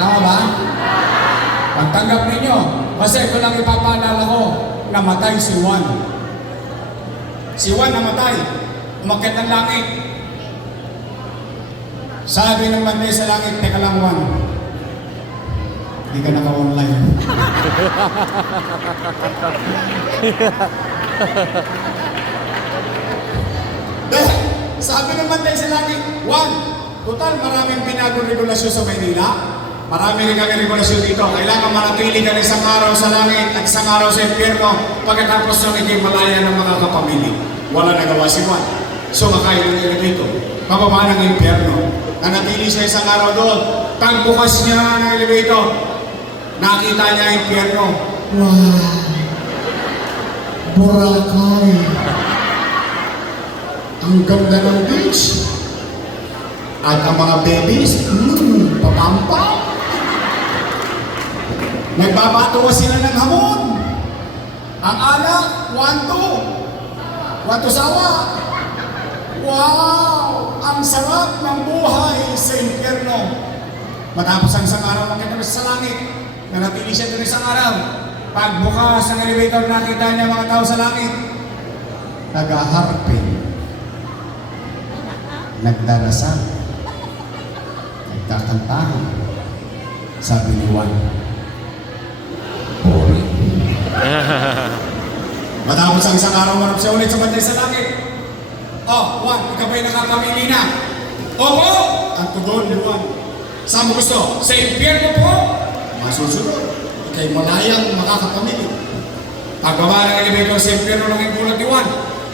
Tama ba? Pagtanggap ninyo. Kasi ito lang ipapaalala ko, namatay si Juan. Si Juan namatay. Umakit ng langit. Sabi ng banday sa langit, teka lang Juan. Hindi ka naka-online. Sabi ng banday sa langit, Juan, total maraming binagong regulasyon sa Maynila. Marami rin kami regulasyon dito. Kailangan manatili ka ng isang araw sa langit at isang araw sa impyerno pagkatapos ng ikay malaya ng mga kapamilya. Wala nagawa si Juan. So makain ng elevator. Pababa ng impyerno. Nanatili siya isang araw doon. Pagbukas niya ng elevator, nakita niya ang impyerno. Wow! Boracay! Ang ganda ng beach! At ang mga babies, mmm, papampaw! Nagbabato sila ng hamon. Ang anak, wanto. Wanto sawa. Wow! Ang sarap ng buhay sa impyerno. Matapos ang isang araw, makita mo sa langit. Nanatili siya doon isang araw. Pagbukas ng elevator, nakita niya mga tao sa langit. Nagaharapin. Nagdarasal. Nagkakantahan. Sabi ni Juan. Matapos ang isang araw, marap siya ulit sa banday sa langit. Oh, Juan, ikaw ba'y nakakamili na? Opo! Ang tugon ni Juan. Saan mo gusto? Sa impyerno po? Masusunod. Ikay malayang makakapamili. Pagbaba ng elevator sa impyerno ng igulat ni Juan,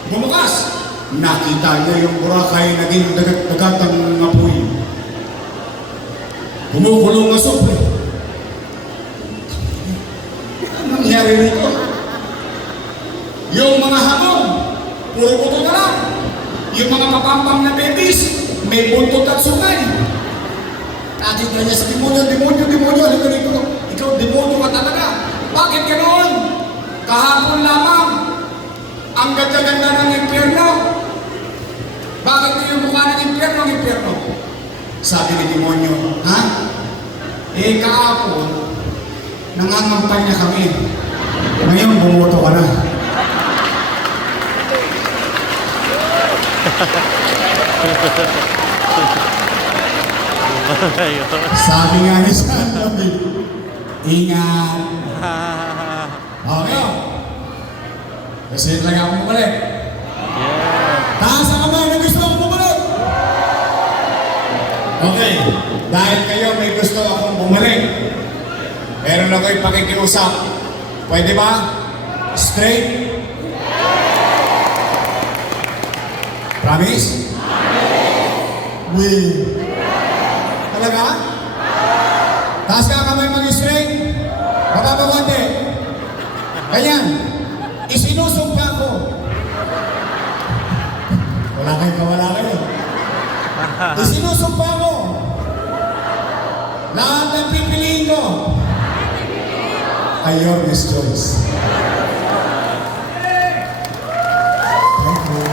bumukas. Nakita niya yung Boracay naging dagat-dagat ng apoy. Kumukulong na sopa. Nangyari rito? Yung mga hamon, puro buto na lang. Yung mga papampam na babies, may buntot at sungay. Nakita niya sa demonyo, demonyo, demonyo, ano ka rito? Ikaw, demonyo ka talaga. Bakit ganoon? Kahapon lamang, ang ganda-ganda ng impyerno. Bakit yung mukha ng impyerno ang impyerno? Sabi ni demonyo, ha? Eh, kahapon, nangangampanya kami. Ngayon, bumoto ka na. Sabi nga ni Sandoy, ingat. Okay. Kasi talaga ako bumalik. Taas ang kamay na gusto akong bumalik. Okay. Dahil kayo may gusto akong bumalik. Meron ako yung pakikiusap. Pwede ba? Straight? Promise? Will. Talaga? Taas ka kamay mag-straight. Baba mo konti. Ganyan. Isinusumpa ko. Wala kayo, wala kayo. Isinusumpa ko. Lahat ng pipiliin ko. Your Miss Joyce. Thank you.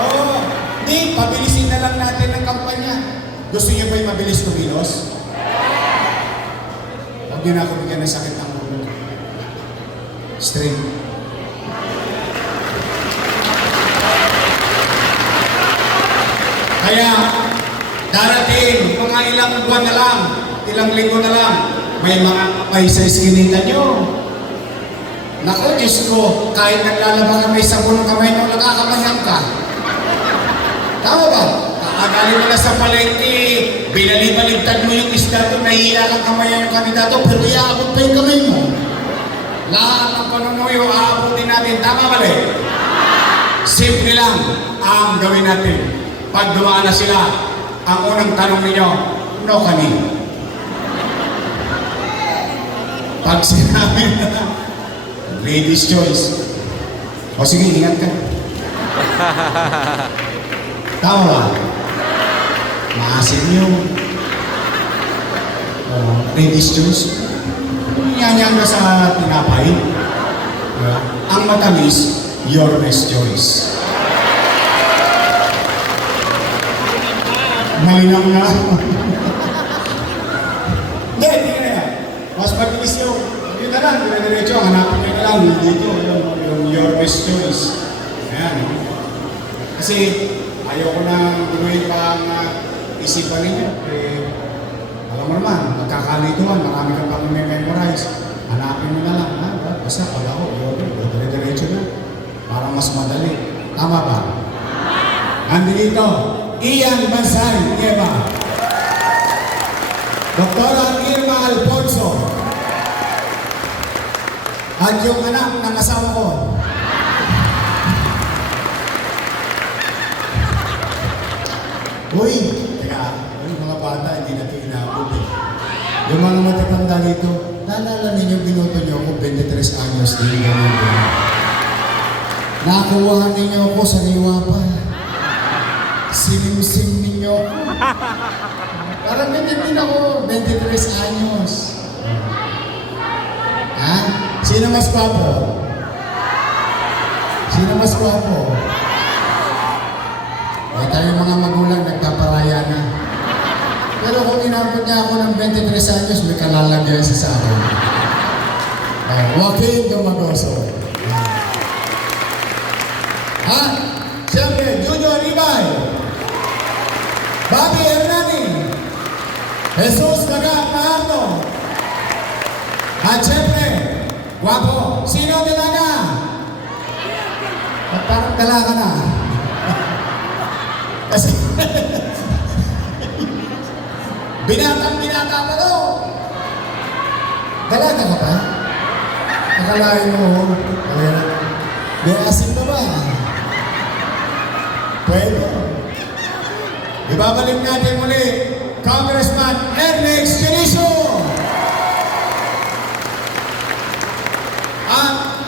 Oo. Hindi, pabilisin na lang natin ang kampanya. Gusto niyo ba yung mabilis kumilos? Huwag niyo na ako bigyan ng sakit ng ulo. Straight. Kaya, darating, mga ilang buwan na lang, ilang linggo na lang, may mga may sa iskinita nyo. Naku, Diyos ko, kahit naglalaba ka may sabon ng kamay mo, nakakamayang ka. Tama ba? Kakagaling mo na sa palengke, binalibaligtad mo yung isda doon, nahiya kang kamayan yung kandidato, pero iaabot pa yung kamay mo. Lahat ng panunuyo, aabutin natin. Tama ba, Le? Simple lang ang gawin natin. Pag dumaan na sila, ang unang tanong ninyo, no kani. Pag sinabi na, ladies choice. O sige, ingat ka. Tama ba? Maasin yun. Uh, ladies choice. Yanyan ka sa tinapay. Diba? Ang matamis, your best choice. Malinaw na. Hindi, hindi na yan. Mabilis yung, yun na lang, dire-diretso, hanapin nyo na lang, dito, yung, yung your best choice. Ayan? Kasi, ayaw ko na gawin pa ang uh, isipan ninyo. Eh, alam mo naman, magkakalituhan, marami kang pang memorize. Hanapin mo na lang, ha? Basta pag ako, yun, dire-diretso na. Para mas madali. Tama ba? Andito, Ian Bansay, Eva. Doktora Irma Alfonso. At yung anak ng asawa ko. Uy, teka, yung mga bata hindi natin inaabot eh. Yung mga matatanda dito, naalala ninyo binuto niyo ako 23 anyos din ganun din. Nakuha ninyo ako sa liwa pa. Sinimsim ninyo ako. Parang ganyan din ako, 23 anyos. Ha? Sino mas gwapo? Sino mas gwapo? Eh tayo mga magulang nagpaparaya na. Pero kung inabot niya ako ng 23 anyos, may kalalagyan siya sa akin. Oh, Joaquin Dumagoso. Ha? Siyempre, Junior Ibay. Bobby Hernani. Jesus Daga Pahardo. At siyempre, guwapo, sino dalaga? At parang dalaga na. Kasi, binatang binata pa to. Dalaga ka pa? Akalain mo, ayan. May asin na ba? Pwede. Ibabalik natin muli, Congressman Ernest Chiniso!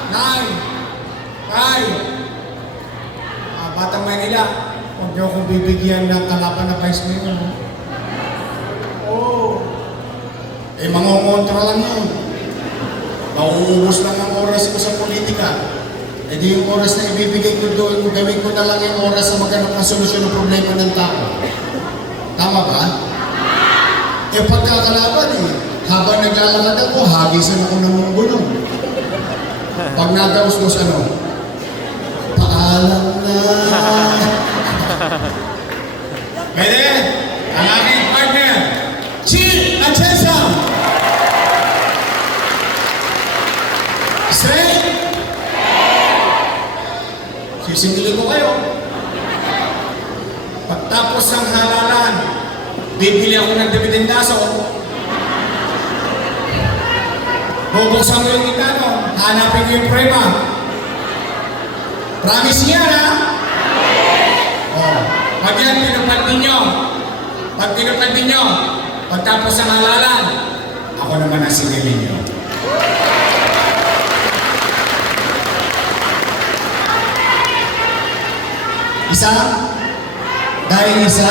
Nay, Tay, ah, Batang Manila, huwag niyo akong bibigyan ng kalaban na vice mayor. Oo. Eh, mangongontra lang yun. Nauubos lang ang oras ko sa politika. Eh di yung oras na ibibigay ko doon, gawin ko na lang yung oras sa maghanap ng solusyon ng problema ng tao. Tama ba? Eh pagkakalaban eh, habang naglalakad ako, hagisan ako ng munggo nun. Pag nagawas mo sa ano, paalam na. Pwede, ang aking partner, Chief Atienza! Straight! Sisingilin ko kayo. Pagtapos ng halalan, bibili ako ng dividendaso. Bubuksan ko yung ikano, hanapin ko yung prema. Promise yan, ha? Oh. Pag yan pinupad ninyo, pag pinupad ninyo, pagtapos ng halalan, ako naman ang singilin nyo. Isa? Dahil isa?